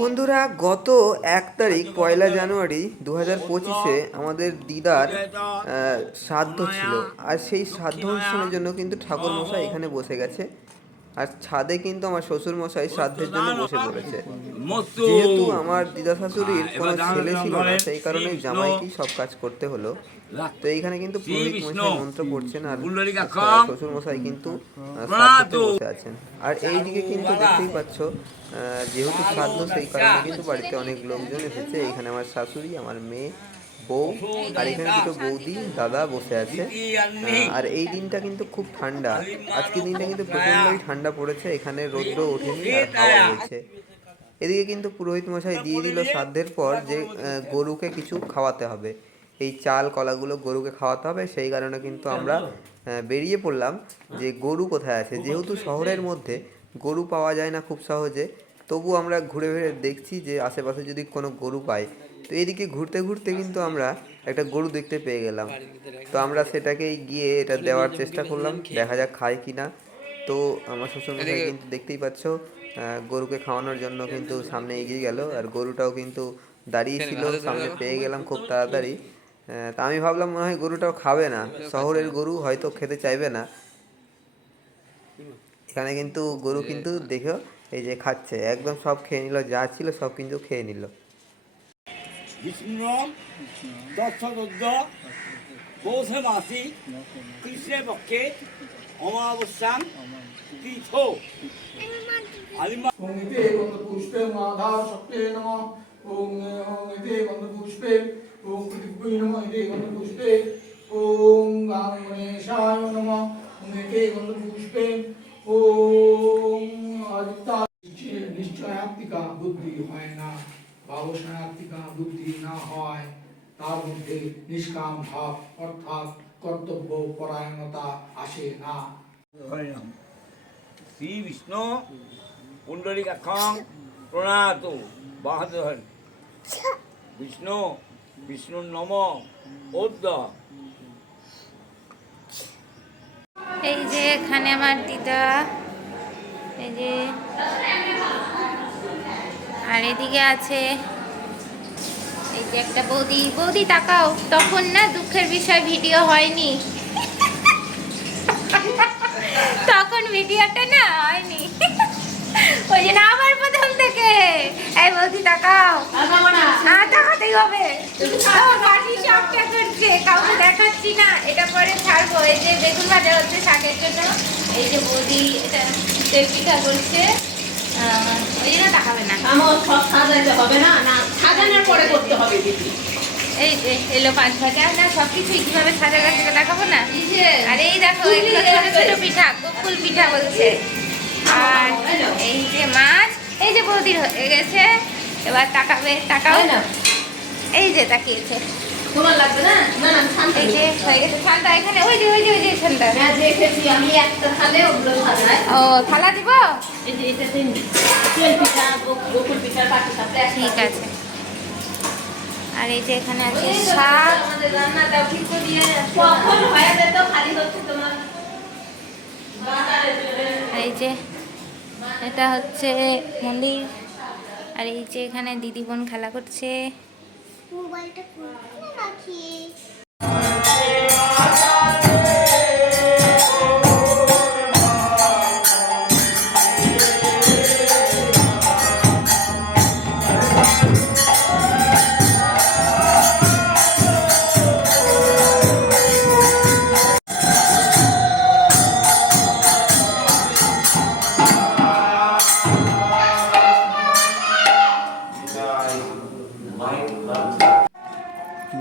বন্ধুরা, গত 1 তারিখ পয়লা জানুয়ারি 2025-এ আমাদের দিদার শ্রাদ্ধ ছিল। আর সেই শ্রাদ্ধ অনুষ্ঠানের জন্য কিন্তু ঠাকুরমশাই এখানে বসে গেছে। আর ছাদে কিন্তু আমার শ্বশুরমশাই শ্রাদ্ধের জন্য বসে পড়েছে। যেহেতু আমার দিদা শাশুড়ির কোনো ছেলে ছিল না, সেই কারণে জামাইকেই সব কাজ করতে হলো। তো এইখানে কিন্তু পুরোহিত মশাই মন্ত্র পড়ছেন, আর শ্বশুরমশাই কিন্তু শ্রাদ্ধতে বসে আছেন। আর এইদিকে কিন্তু দেখতেই পাচ্ছ, যেহেতু শ্রাদ্ধ, সেই কারণে কিন্তু বাড়িতে অনেক লোকজন এসেছে। এখানে আমার শাশুড়ি, আমার মেয়ে, বউ, আর এখানে দুটো বৌদি, দাদা বসে আছে। আর এই দিনটা কিন্তু খুব ঠান্ডা। আজকের দিনটা কিন্তু প্রচণ্ডই ঠান্ডা পড়েছে। এখানে রৌদ্র ওঠেনি আর হাওয়া বইছে। এদিকে কিন্তু পুরোহিত মশাই দিয়ে দিল শ্রাদ্ধের পর যে গরুকে কিছু খাওয়াতে হবে। এই চাল কলাগুলো গরুকে খাওয়াতে হবে। সেই কারণে কিন্তু আমরা বেরিয়ে পড়লাম যে গরু কোথায় আছে। যেহেতু শহরের মধ্যে গরু পাওয়া যায় না খুব সহজে, তবু আমরা ঘুরে ঘুরে দেখছি যে আশেপাশে যদি কোনো গরু পাই। তো এদিকে ঘুরতে ঘুরতে কিন্তু আমরা একটা গরু দেখতে পেয়ে গেলাম। তো আমরা সেটাকেই গিয়ে এটা দেওয়ার চেষ্টা করলাম, দেখা যাক খায় কি না। তো আমার শ্বশুরমশাই কিন্তু দেখতেই পাচ্ছ, গরুকে খাওয়ানোর জন্য কিন্তু সামনে এগিয়ে গেল। আর গরুটাও কিন্তু দাঁড়িয়ে ছিল, সামনে পেয়ে গেলাম খুব তাড়াতাড়ি। তা আমি ভাবলাম মনে হয় গরুটাও খাবে না, শহরের গরু হয়তো খেতে চাইবে না। এখানে কিন্তু গরু কিন্তু দেখো এই যে খাচ্ছে, একদম সব খেয়ে নিল, যা ছিল সব কিন্তু খেয়ে নিল। বিষ্ণু দশরথ পৌষে মাসি কৃষ্ণের পক্ষে অমাবস্যাং তীর্থ ওং ইতি গন্ধপুষ্পে মাধা শক্তে নমঃ। ওং ইতি গন্ধপুষ্পে ওং পৃথিবী নমঃ। ইতি গন্ধপুষ্পে ওং গণেশায় নমঃ। ওং ইতি গন্ধপুষ্পে ওং আদিত্য। নিশ্চয়াত্মিকা বুদ্ধি হয় না, ব্যবসায়াত্মিকা বুদ্ধি না হয়, তার মধ্যে নিষ্কাম ভাব অর্থাৎ কর্তব্য পরায়ণতা আসে না। শ্রী বিষ্ণু পুণ্ডরীকাক্ষং প্রণাতু বাহাদুর বিষ্ণু বিষ্ণুর নম ওদ্দ। এই যে এখানে আমার দিদা, এই যে, আর এদিকে আছে এই যে একটা বৌদি। বৌদি তাকাও, তখন না দুঃখের বিষয় ভিডিও হয়নি, তখন ভিডিওটা না হয়নি, ওই জন্য আবার প্রথম থেকে। এই বৌদি তাকাও, তাকাতেই হবে, বাড়ি সব করছে, কাউকে দেখাচ্ছি না। এটা পরে ছাড়বো। এই যে বেগুন ভাজা হচ্ছে শাকের জন্য, এই যে বৌদি এটা পিঠা করছে, ওই জন্য তাকাবে না। আমার সব সাজাইতে হবে না, না সাজানোর পরে করতে হবে দিদি। এই যে এলো পাঁচ ভাজা, না সবকিছুই কিভাবে সাজা গেছে দেখাবো না। আর এই দেখো এগুলো ছোট ছোট পিঠা, গোকুল পিঠা বলছে। আর এই যে মাছ, এই যে বৌদির হয়ে গেছে, এবার তাকাবে, তাকাও না, এই যে তাকিয়েছে। তোমার লাগবে না? না না এই যে হয়ে গেছে ঠান্ডা। এখানে ওই যে ওই যে ওই যে ঠান্ডা। হ্যাঁ দেখেছি আমি একটা থালে ওগুলো সাজায়। ও থালা দিব? এই যে এটা তিন তেল পিঠা, গোকুল পিঠা, পাটি সাপটা। ঠিক আছে। আর এই যে এখানে আছে শাক। আমাদের রান্না দাও ঠিক দিয়ে কখন হয়ে যেত, খালি হচ্ছে তোমার। এই যে এটা হচ্ছে মন্দির। আর এই যে এখানে দিদি বোন খেলা করছে। মোবাইলটা কোথায় রাখি?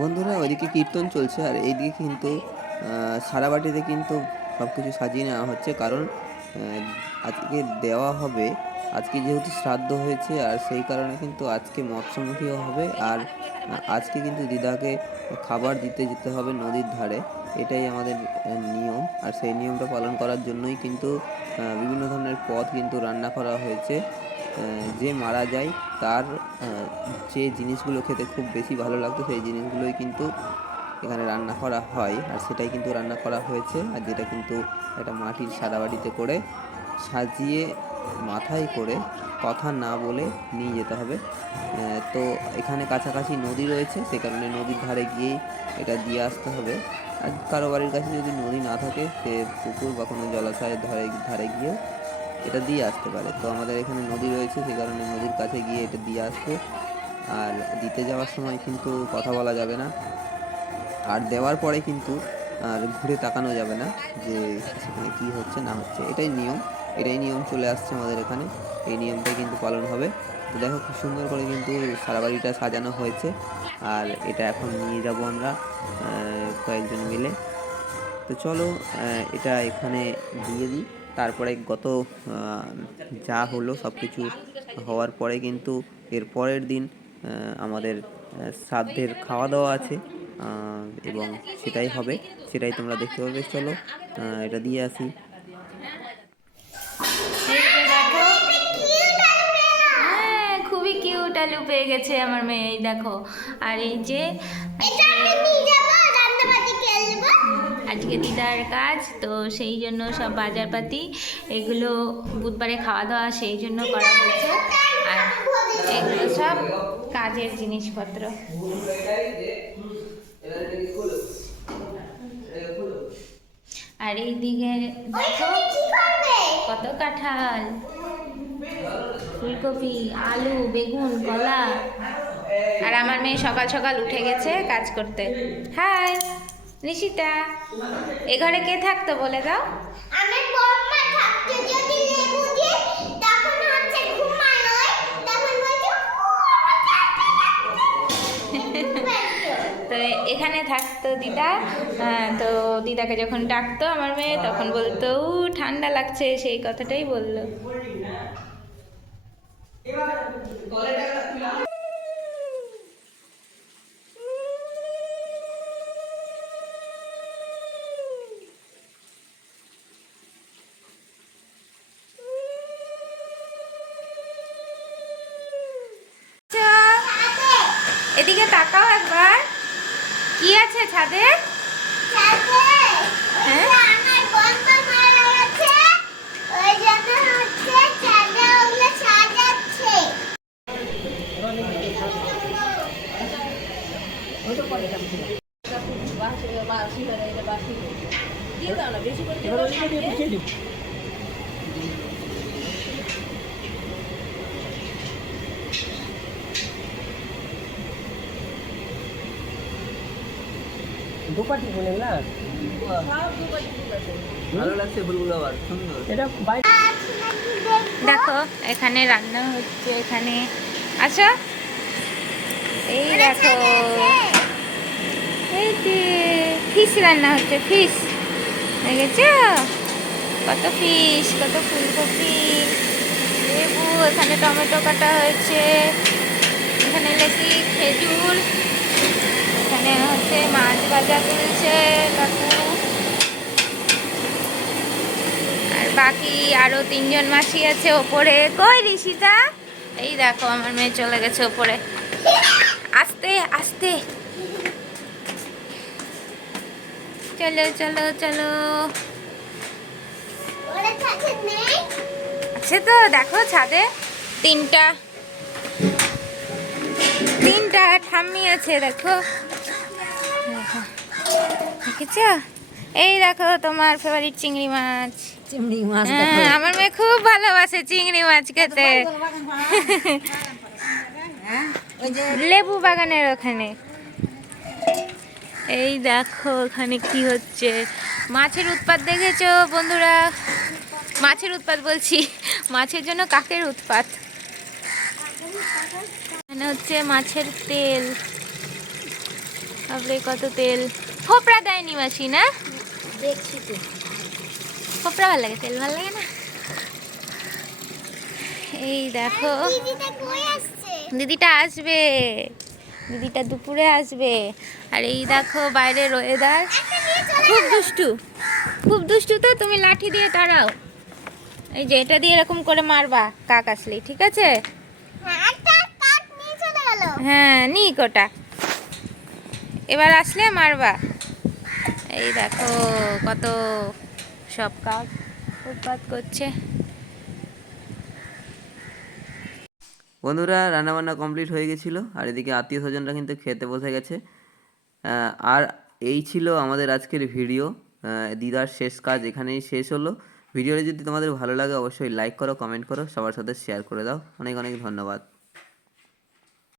বন্ধুরা, ওইদিকে কীর্তন চলছে, আর এইদিকে কিন্তু সারা বাটিতে কিন্তু সব কিছু সাজিয়ে নেওয়া হচ্ছে। কারণ আজকে দেওয়া হবে, আজকে যেহেতু শ্রাদ্ধ হয়েছে, আর সেই কারণে কিন্তু আজকে মৎস্যমুখীও হবে। আর আজকে কিন্তু দিদাকে খাবার দিতে যেতে হবে নদীর ধারে, এটাই আমাদের নিয়ম। আর সেই নিয়মটা পালন করার জন্যই কিন্তু বিভিন্ন ধরনের পদ কিন্তু রান্না করা হয়েছে। যে মারা যায় তার যে জিনিসগুলো খেতে খুব বেশি ভালো লাগতো, সেই জিনিসগুলোই কিন্তু এখানে রান্না করা হয়। আর সেটাই কিন্তু রান্না করা হয়েছে। আর যেটা কিন্তু একটা মাটির সাদা বাটিতে করে সাজিয়ে মাথায় করে কথা না বলে নিয়ে যেতে হবে। তো এখানে কাছাকাছি নদী রয়েছে, সে কারণে নদীর ধারে গিয়েই এটা দিয়ে আসতে হবে। আর কারো বাড়ির কাছে যদি নদী না থাকে, সে পুকুর বা কোনো জলাশয়ের ধারে ধারে গিয়েও এটা দিয়ে আসতে পারে। তো আমাদের এখানে নদী রয়েছে, সে কারণে নদীর কাছে গিয়ে এটা দিয়ে আসবে। আর দিতে যাওয়ার সময় কিন্তু কথা বলা যাবে না, আর দেওয়ার পরে কিন্তু আর ঘুরে তাকানো যাবে না যে সেখানে কী হচ্ছে না হচ্ছে। এটাই নিয়ম চলে আসছে আমাদের এখানে। এই নিয়মটাই কিন্তু পালন হবে। তো দেখো খুব সুন্দর করে কিন্তু সারা বাড়িটা সাজানো হয়েছে। আর এটা এখন নিয়ে যাব আমরা কয়েকজন মিলে। তো চলো এটা এখানে দিয়ে দিই। তারপরে যা হলো সব কিছু হওয়ার পরে কিন্তু এর পরের দিন আমাদের শ্রাদ্ধের খাওয়া দাওয়া আছে, এবং সেটাই হবে, সেটাই তোমরা দেখতে পাবে। চলো এটা দিয়ে আসি। এই যে দেখো, হ্যাঁ খুবই কিউট আলু পেয়ে গেছে আমার মেয়ে, এই দেখো। আর এই যে আজকে দিদার কাজ, তো সেই জন্য সব বাজারপাতি এগুলো বুধবারে খাওয়া দাওয়া সেই জন্য করা হয়েছে। আর এগুলো সব কাজের জিনিসপত্র। আর এইদিকে দেখো কত কাঁঠাল, ফুলকপি, আলু, বেগুন, কলা। আর আমার মেয়ে সকাল সকাল উঠে গেছে কাজ করতে। হাই নিশিতা, এ ঘরে কে থাকতো বলে দাও? আমি বম্মা থাকতে যদি লেবু দিয়ে তখন হচ্ছে ঘুমানো তখন বলছো তো এখানে থাকতো দিদা। তো দিদাকে যখন ডাকতো আমার মেয়ে তখন বলতো ঠান্ডা লাগছে, সেই কথাটাই বললো। এদিকে তাকাও একবার, কি আছে ছাদে? হ্যাঁ আমার বম্মা মারা গেছে ওই জন্য হচ্ছে চাঁদা ওগুলো সাজাচ্ছে। ভালো লাগছে ফুলগুলো, আবার সুন্দর। দেখো এখানে রান্না হচ্ছে, এখানে আচ্ছা এই দেখো এই যে ফিশ রান্না হচ্ছে, ফিশ দেখেছ? কত ফিশ, কত ফুলকপি, লেবু, এখানে টমেটো কাটা হয়েছে, এখানে লেসি খেজুর, এখানে হচ্ছে মাছ ভাজা তুলছে কাকু। আর বাকি আরো 3 জন মাসি আছে ওপরে। কই ঋষিতা? এই দেখো আমার মেয়ে চলে গেছে ওপরে। আস্তে আস্তে চলো চলো চলো। ওরা থাকে নেই আছে তো, দেখো ছাদে তিনটা ঠাম্মি আছে, দেখো দেখো, দেখেছ? এই দেখো তোমার ফেভারিট চিংড়ি মাছ। চিংড়ি মাছ হ্যাঁ, আমার মেয়ে খুব ভালোবাসে চিংড়ি মাছ খেতে। লেবু বাগানের ওখানে। এই দেখো ওখানে কি হচ্ছে, মাছের উৎপাত দেখেছো বন্ধুরা? মাছের উৎপাত বলছি, মাছের জন্য কাকের উৎপাত। এখানে হচ্ছে মাছের তেল, তারপরে কত তেল। খোপরা দেয়নি মাসি না? দেখছি তো খোপরা ভালো লাগে, তেল ভালো লাগে না। এই দেখো দিদিটা কই আসছে? দিদিটা আসবে, দিদিটা দুপুরে আসবে। আর এই দেখো বাইরের ওয়েদার, খুব দুষ্টু, খুব দুষ্টু। তো তুমি লাঠি দিয়ে তাড়াও, এই যে এটা দিয়ে এরকম করে মারবা কাক আসলেই, ঠিক আছে? হ্যাঁ একটা কাক নিয়ে চলে গেল। হ্যাঁ নিক ওটা, এবার আসলে মারবা। এই দেখো কত সব কাক উৎপাত করছে। বন্ধুরা রান্নাবান্না কমপ্লিট হয়ে গেছিলো, আর এদিকে আত্মীয় স্বজনরা কিন্তু খেতে বসে গেছে। আর এই ছিল আমাদের আজকের ভিডিও। দিদার শেষ কাজ এখানেই শেষ হলো। ভিডিওটা যদি তোমাদের ভালো লাগে অবশ্যই লাইক করো, কমেন্ট করো, সবার সাথে শেয়ার করে দাও। অনেক অনেক ধন্যবাদ।